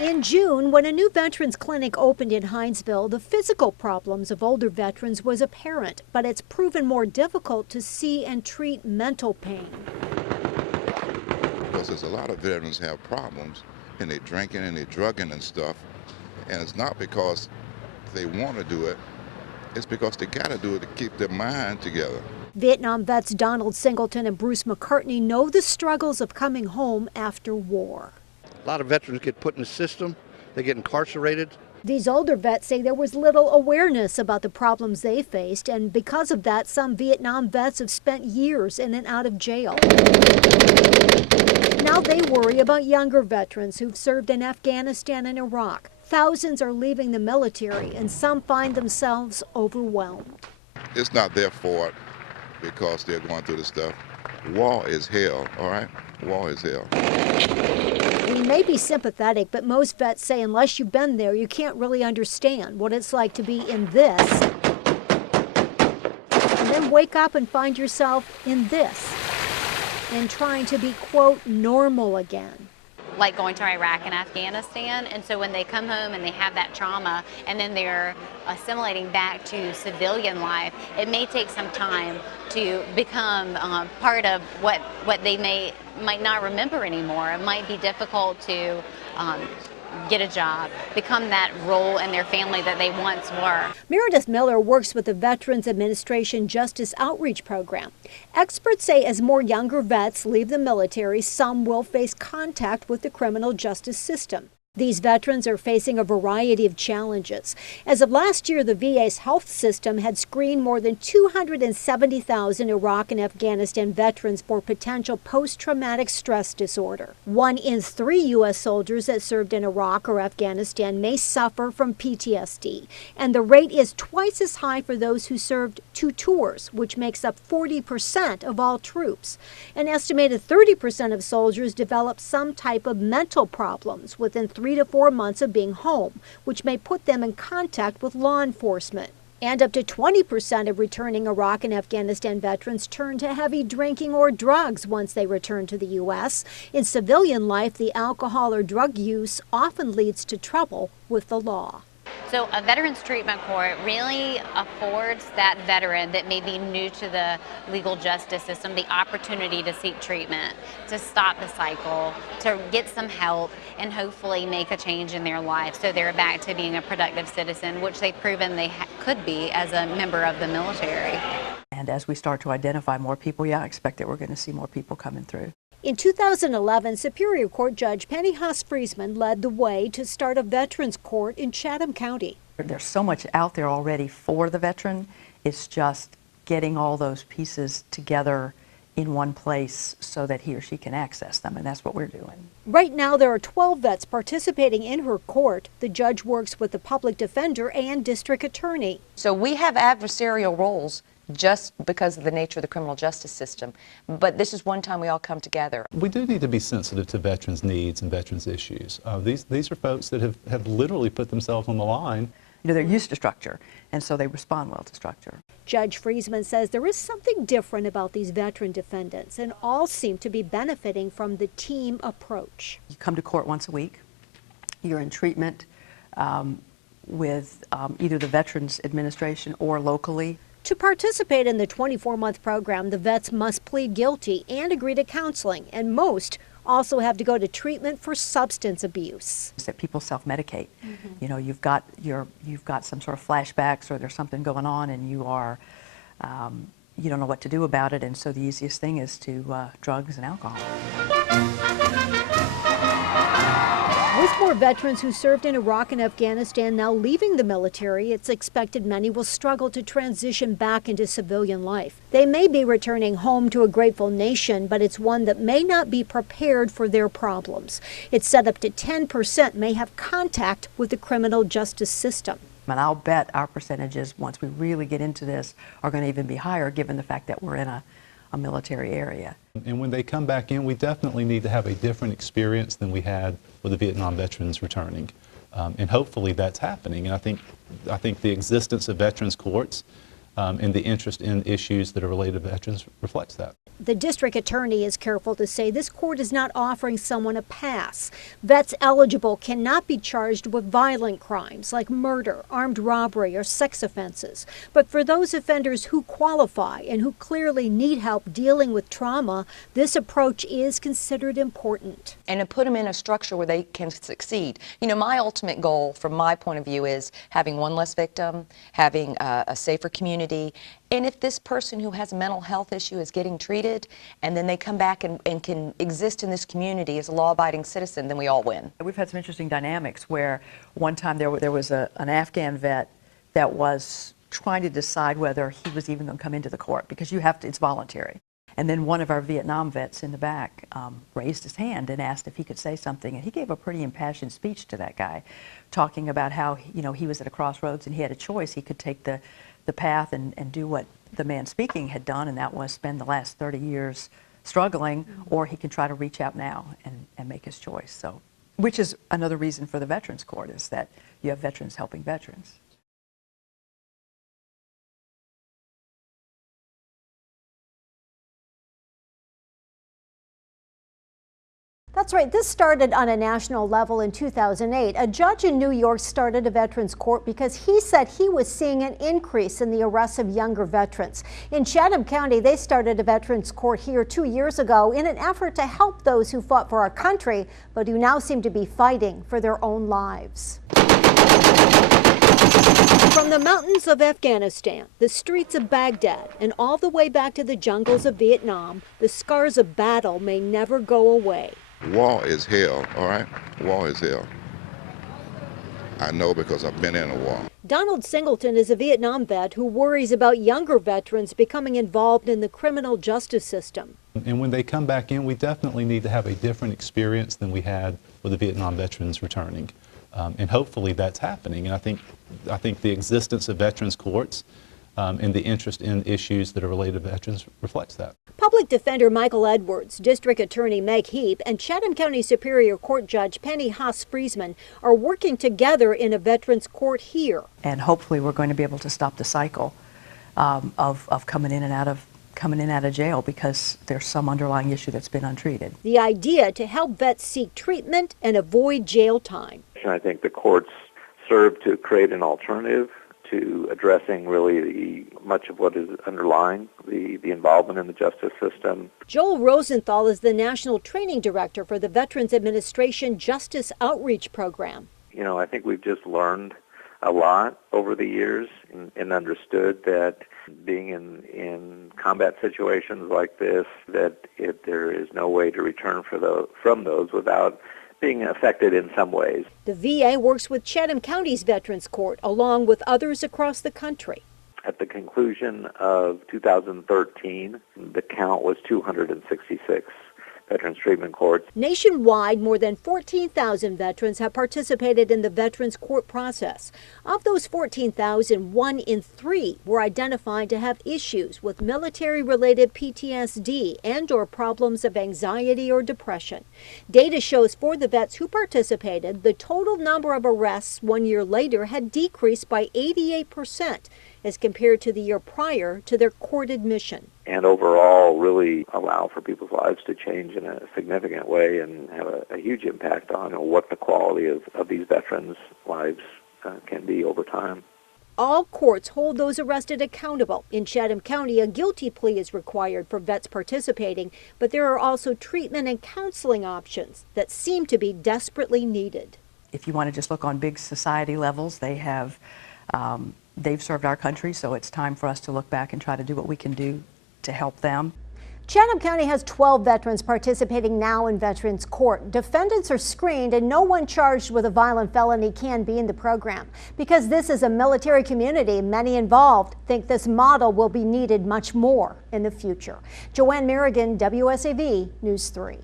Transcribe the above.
In June, when a new veterans clinic opened in Hinesville, the physical problems of older veterans was apparent, but it's proven more difficult to see and treat mental pain. Because there's a lot of veterans have problems, and they're drinking and they're drugging and stuff, and it's not because they want to do it, it's because they got to do it to keep their mind together. Vietnam vets Donald Singleton and Bruce McCartney know the struggles of coming home after war. A lot of veterans get put in the system, they get incarcerated. These older vets say there was little awareness about the problems they faced, and because of that, some Vietnam vets have spent years in and out of jail. Now they worry about younger veterans who've served in Afghanistan and Iraq. Thousands are leaving the military, and some find themselves overwhelmed. It's not their fault because they're going through this stuff. War is hell, all right? War is hell. We may be sympathetic, but most vets say unless you've been there, you can't really understand what it's like to be in this, and then wake up and find yourself in this, and trying to be, quote, normal again. Like going to Iraq and Afghanistan, and so when they come home and they have that trauma and then they're assimilating back to civilian life, it may take some time to become part of what they might not remember anymore. It might be difficult to get a job, become that role in their family that they once were. Meredith Miller works with the Veterans Administration Justice Outreach Program. Experts say as more younger vets leave the military, some will face contact with the criminal justice system. These veterans are facing a variety of challenges. As of last year, the VA's health system had screened more than 270,000 Iraq and Afghanistan veterans for potential post-traumatic stress disorder. 1 in 3 U.S. soldiers that served in Iraq or Afghanistan may suffer from PTSD, and the rate is twice as high for those who served 2 tours, which makes up 40% of all troops. An estimated 30% of soldiers develop some type of mental problems within 3 to 4 months of being home, which may put them in contact with law enforcement. And up to 20% of returning Iraq and Afghanistan veterans turn to heavy drinking or drugs once they return to the U.S. In civilian life, the alcohol or drug use often leads to trouble with the law. So a Veterans Treatment Court really affords that veteran that may be new to the legal justice system the opportunity to seek treatment, to stop the cycle, to get some help, and hopefully make a change in their life so they're back to being a productive citizen, which they've proven they could be as a member of the military. And as we start to identify more people, I expect that we're going to see more people coming through. In 2011, Superior Court Judge Penny Haas-Friesman led the way to start a Veterans Court in Chatham County. There's so much out there already for the veteran. It's just getting all those pieces together in one place so that he or she can access them, and that's what we're doing. Right now, there are 12 vets participating in her court. The judge works with the public defender and district attorney. So we have adversarial roles just because of the nature of the criminal justice system. But this is one time we all come together. We do need to be sensitive to veterans' needs and veterans' issues. These are folks that have literally put themselves on the line. You know, they're used to structure, and so they respond well to structure. Judge Friesman says there is something different about these veteran defendants, and all seem to be benefiting from the team approach. You come to court once a week. You're in treatment with either the Veterans Administration or locally. To participate in the 24-month program, the vets must plead guilty and agree to counseling, and most also have to go to treatment for substance abuse. That people self-medicate. You know, you've got some sort of flashbacks, or there's something going on, and you don't know what to do about it, and so the easiest thing is to drugs and alcohol. With more veterans who served in Iraq and Afghanistan now leaving the military, it's expected many will struggle to transition back into civilian life. They may be returning home to a grateful nation, but it's one that may not be prepared for their problems. It's said up to 10% may have contact with the criminal justice system. And I'll bet our percentages, once we really get into this, are going to even be higher given the fact that we're in a military area. And when they come back in, we definitely need to have a different experience than we had with the Vietnam veterans returning. And hopefully that's happening. And I think the existence of veterans courts and the interest in issues that are related to veterans reflects that. The district attorney is careful to say this court is not offering someone a pass. Vets eligible cannot be charged with violent crimes like murder, armed robbery, or sex offenses. But for those offenders who qualify and who clearly need help dealing with trauma, this approach is considered important. And to put them in a structure where they can succeed. You know, my ultimate goal from my point of view is having one less victim, having a safer community, and if this person who has a mental health issue is getting treated and then they come back and can exist in this community as a law-abiding citizen, then we all win. We've had some interesting dynamics where one time there was an Afghan vet that was trying to decide whether he was even going to come into the court, because you have to, it's voluntary. And then one of our Vietnam vets in the back raised his hand and asked if he could say something, and he gave a pretty impassioned speech to that guy, talking about how, you know, he was at a crossroads and he had a choice. He could take the path and do what the man speaking had done, and that was spend the last 30 years struggling, or he can try to reach out now and make his choice. So, which is another reason for the Veterans Court, is that you have veterans helping veterans. That's right. This started on a national level in 2008. A judge in New York started a veterans court because he said he was seeing an increase in the arrests of younger veterans. In Chatham County, they started a veterans court here 2 years ago in an effort to help those who fought for our country, but who now seem to be fighting for their own lives. From the mountains of Afghanistan, the streets of Baghdad, and all the way back to the jungles of Vietnam, the scars of battle may never go away. War is hell, all right? War is hell. I know because I've been in a war. Donald Singleton is a Vietnam vet who worries about younger veterans becoming involved in the criminal justice system. And when they come back in, we definitely need to have a different experience than we had with the Vietnam veterans returning. And hopefully that's happening. And I think the existence of veterans courts and the interest in issues that are related to veterans reflects that. Public Defender Michael Edwards, District Attorney Meg Heap, and Chatham County Superior Court Judge Penny Haas-Friesman are working together in a veterans court here. And hopefully we're going to be able to stop the cycle of coming in and out of jail because there's some underlying issue that's been untreated. The idea to help vets seek treatment and avoid jail time. I think the courts serve to create an alternative to addressing really much of what is underlying the involvement in the justice system. Joel Rosenthal is the National Training Director for the Veterans Administration Justice Outreach Program. You know, I think we've just learned a lot over the years and understood that being in combat situations like this, that there is no way to return from those without being affected in some ways. The VA works with Chatham County's Veterans Court along with others across the country. At the conclusion of 2013, the count was 266 veterans treatment courts. Nationwide, more than 14,000 veterans have participated in the veterans court process. Of those 14,000, 1 in 3 were identified to have issues with military-related PTSD and/or problems of anxiety or depression. Data shows for the vets who participated, the total number of arrests 1 year later had decreased by 88% as compared to the year prior to their court admission. And overall really allow for people's lives to change in a significant way and have a huge impact on what the quality of these veterans' lives can be over time. All courts hold those arrested accountable. In Chatham County, a guilty plea is required for vets participating, but there are also treatment and counseling options that seem to be desperately needed. If you want to just look on big society levels, they've served our country, so it's time for us to look back and try to do what we can do to help them. Chatham County has 12 veterans participating now in Veterans Court. Defendants are screened and no one charged with a violent felony can be in the program. Because this is a military community, many involved think this model will be needed much more in the future. JoAnn Merrigan, WSAV News 3.